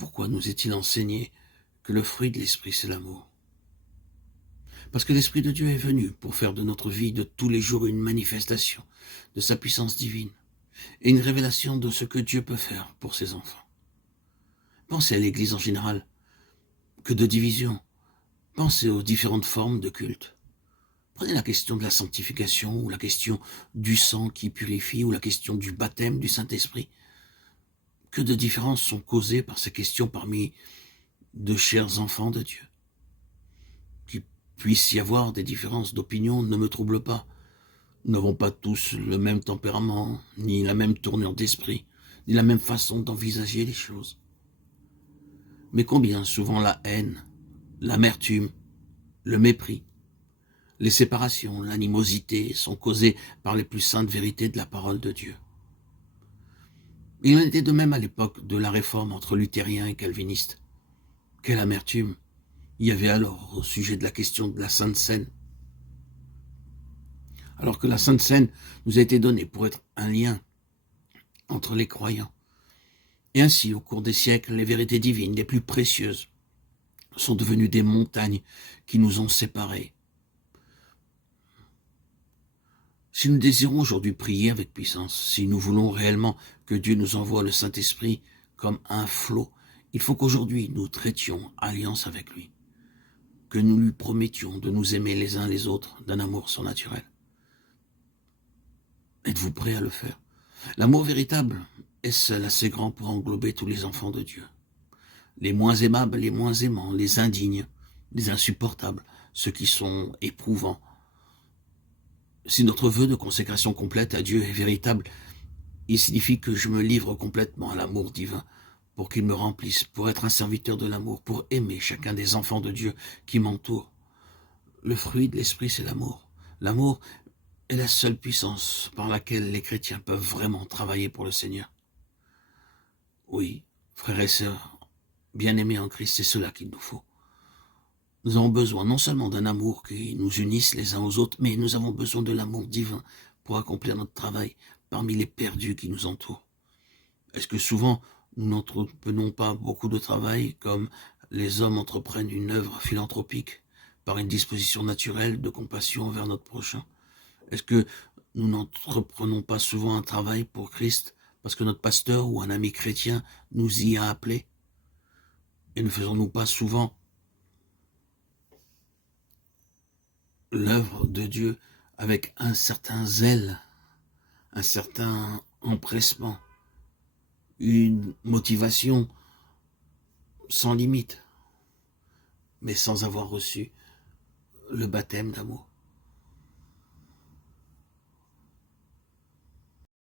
Pourquoi nous est-il enseigné que le fruit de l'Esprit, c'est l'amour? Parce que l'Esprit de Dieu est venu pour faire de notre vie de tous les jours une manifestation de sa puissance divine et une révélation de ce que Dieu peut faire pour ses enfants. Pensez à l'Église en général, que de divisions. Pensez aux différentes formes de culte. Prenez la question de la sanctification, ou la question du sang qui purifie, ou la question du baptême du Saint-Esprit. Que de différences sont causées par ces questions parmi de chers enfants de Dieu. Qu'il puisse y avoir des différences d'opinion ne me trouble pas. Nous n'avons pas tous le même tempérament, ni la même tournure d'esprit, ni la même façon d'envisager les choses. Mais combien souvent la haine, l'amertume, le mépris, les séparations, l'animosité sont causées par les plus saintes vérités de la parole de Dieu. Il en était de même à l'époque de la réforme entre luthériens et calvinistes. Quelle amertume il y avait alors au sujet de la question de la Sainte Seine. Alors que la Sainte Seine nous a été donnée pour être un lien entre les croyants. Et ainsi, au cours des siècles, les vérités divines les plus précieuses sont devenues des montagnes qui nous ont séparés. Si nous désirons aujourd'hui prier avec puissance, si nous voulons réellement que Dieu nous envoie le Saint-Esprit comme un flot, il faut qu'aujourd'hui nous traitions alliance avec lui, que nous lui promettions de nous aimer les uns les autres d'un amour surnaturel. Êtes-vous prêt à le faire? L'amour véritable est seul assez grand pour englober tous les enfants de Dieu. Les moins aimables, les moins aimants, les indignes, les insupportables, ceux qui sont éprouvants. Si notre vœu de consécration complète à Dieu est véritable, il signifie que je me livre complètement à l'amour divin pour qu'il me remplisse, pour être un serviteur de l'amour, pour aimer chacun des enfants de Dieu qui m'entourent. Le fruit de l'esprit, c'est l'amour. L'amour est la seule puissance par laquelle les chrétiens peuvent vraiment travailler pour le Seigneur. Oui, frères et sœurs, bien-aimés en Christ, c'est cela qu'il nous faut. Nous avons besoin non seulement d'un amour qui nous unisse les uns aux autres, mais nous avons besoin de l'amour divin pour accomplir notre travail parmi les perdus qui nous entourent. Est-ce que souvent nous n'entreprenons pas beaucoup de travail comme les hommes entreprennent une œuvre philanthropique par une disposition naturelle de compassion envers notre prochain? Est-ce que nous n'entreprenons pas souvent un travail pour Christ parce que notre pasteur ou un ami chrétien nous y a appelés? Et ne faisons-nous pas souvent l'œuvre de Dieu avec un certain zèle, un certain empressement, une motivation sans limite, mais sans avoir reçu le baptême d'amour?